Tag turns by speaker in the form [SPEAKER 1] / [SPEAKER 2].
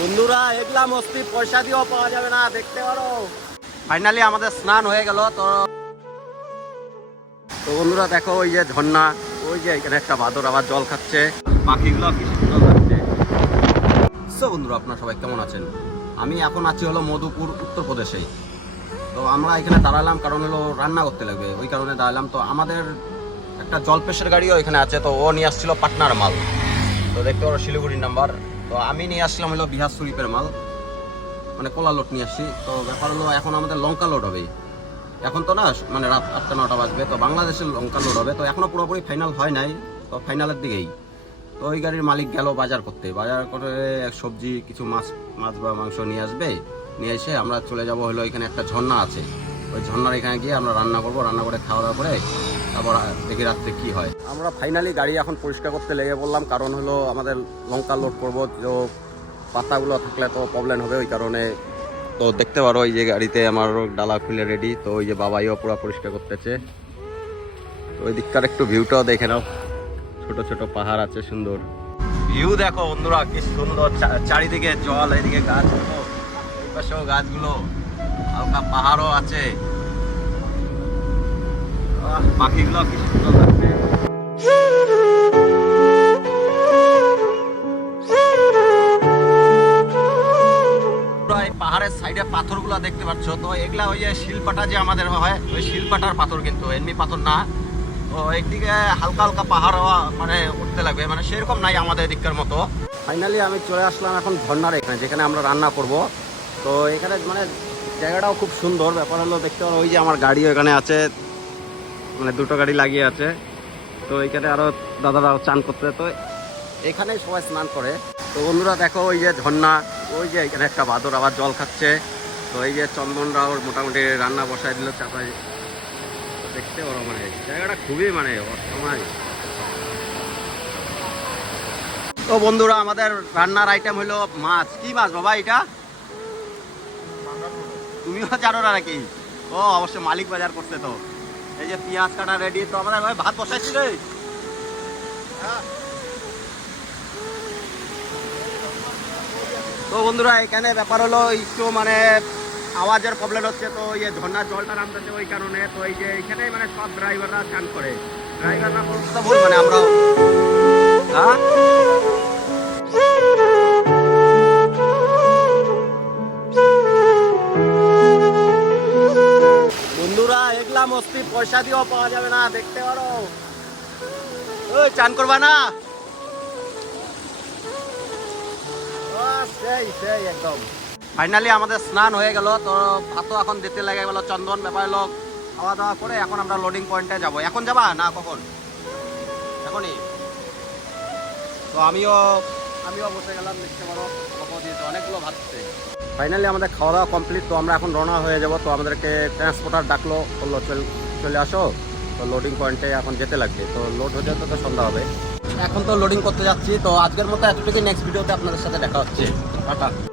[SPEAKER 1] বন্ধুরা, এগুলা মস্তি পয়সা দিয়েও পাওয়া যাবে না, দেখতে পারো। ফাইনালি আমাদের স্নান হয়ে গেল, তো তো বন্ধুরা, দেখো ওই যে ঝর্ণা, ওই যে এখানে একটা বাদর আবার জল খাচ্ছে পাখিগুলো কি সুন্দর লাগছে। সো বন্ধুরা, আপনারা সবাই কেমন আছেন? আমি এখন আছি হলো মধুপুর উত্তরপ্রদেশেই তো আমরা এখানে দাঁড়ালাম, কারণ হলো রান্না করতে লাগবে, ওই কারণে দাঁড়ালাম। তো আমাদের একটা জলপেশের গাড়িও এখানে আছে, তো ও নিয়ে আসছিল পাটনার মাল। তো দেখতে পারো শিলিগুড়ির নাম্বার তো আমি নিয়ে আসলাম হলো বিহার শরীফের মাল। মানে কোলা লোড নিয়ে আসছি। তো ব্যাপার হলো এখন আমাদের লঙ্কা লোড হবে। এখন তো না মানে রাত আটটা, নটা বাজবে। তো বাংলাদেশের লঙ্কা লোড হবে। তো এখনও পুরোপুরি ফাইনাল হয় নাই। তো ফাইনালের দিকেই। তো ওই গাড়ির মালিক গেল বাজার করতে। বাজার করে এক সবজি, কিছু মাছ মাছ বা মাংস নিয়ে আসবে। নিয়ে এসে আমরা চলে যাব হলো এখানে একটা ঝর্ণা আছে। ওই ঝর্ণার এখানে গিয়ে আমরা রান্না করব রান্না করে খাওয়া দাওয়া করে তারপর দেখি রাত্রে কি হয়। আমরা ফাইনালি গাড়ি এখন পরিষ্কার করতে লেগে বললাম কারণ হলো আমাদের লঙ্কা লোড করব তো পাতাগুলো থাকলে তো প্রবলেম হবে ওই কারণে তো দেখতে পারো এই যে গাড়িতে আমার ডালা খুলে রেডি তো ওই যে বাবাইও পুরো পরিষ্কার করতেছে। তো ওই দিককার একটু ভিউটাও দেখে নাও ছোট ছোট পাহাড় আছে সুন্দর। ভিউ দেখো বন্ধুরা কি সুন্দর চারিদিকে জল এদিকে গাছগুলো ওই পাশেও গাছগুলো। হালকা পাহাড়ও আছে। পাখিগুলো কি সুন্দর লাগছে। পাহাড়ের সাইডে পাথরগুলো দেখতে পাচ্ছ। তো এগুলা ওই শিলপাটা যে আমাদের হয়, ওই শিলপাটার পাথর কিন্তু, এমনি পাথর না। তো একদিকে হালকা হালকা পাহাড় মানে উঠতে লাগবে মানে সেরকম নাই আমাদের দিককার মতো। ফাইনালি আমি চলে আসলাম এখন ঝর্ণার এখানে, যেখানে আমরা রান্না করব। তো এখানে মানে জায়গাটাও খুব সুন্দর। ব্যাপার হলো দেখতে পারো, ওই যে আমার গাড়ি এখানে আছে। মানে দুটো গাড়ি লাগিয়ে আছে। তো এখানে আরও দাদারাও চান করতে। তো এখানে সবাই স্নান করে। তো বন্ধুরা দেখো, ওই যে ঝর্ণা, ওই যে এখানে একটা বাদর আবার জল খাচ্ছে। তো এই যে চন্দনরাও মোটামুটি রান্না বসায় দিল, চাপায়। দেখতে পারো মানে জায়গাটা খুবই মানে অসময় তো বন্ধুরা, আমাদের রান্নার আইটেম হলো মাছ। কি মাছ বাবা এটা? তুমিও জানো না নাকি? ও, অবশ্যই মালিক বাজার করতে তো। এই যে পেঁয়াজ কাটা রেডি তো আমাদের ভাই ভাত বসাইছি রে তো বন্ধুরা, এখানে ব্যাপার হলো, একটু মানে আওয়াজের প্রবলেম হচ্ছে, তো এই ঝর্ণার জলটা নামতেছে ওই কারণে, তো এই যে এখানে মানে সব ড্রাইভাররা চান করে। ড্রাইভাররা তো মানে আমরা হ্যাঁ? এগুলা পয়সা দিয়েও পাওয়া যাবে না, দেখতে পারো। ওই, চান করবা না? ফাইনালি আমাদের স্নান হয়ে গেল, তো ভাতও এখন দিতে লেগে গেল চন্দন, ব্যাপার লোক খাওয়া দাওয়া করে এখন আমরা লোডিং পয়েন্টে যাব। এখন যাবা না কখন? এখনই। তো আমিও আমিও বসে গেলাম, দেখতে পারো অনেকগুলো ভাত ফাইনালি আমাদের খাওয়া দাওয়া কমপ্লিট তো আমরা এখন রওনা হয়ে যাব। তো আমাদেরকে ট্রান্সপোর্টার ডাকলো বলল চল আসো। তো লোডিং পয়েন্টে এখন যেতে লাগবে। তো লোড হয়ে যেতে তো সন্ধ্যা হবে। এখন তো লোডিং করতে যাচ্ছি তো আজকের মতো এতটুকু নেক্সট ভিডিওতে আপনাদের সাথে দেখা হচ্ছে। টাটা।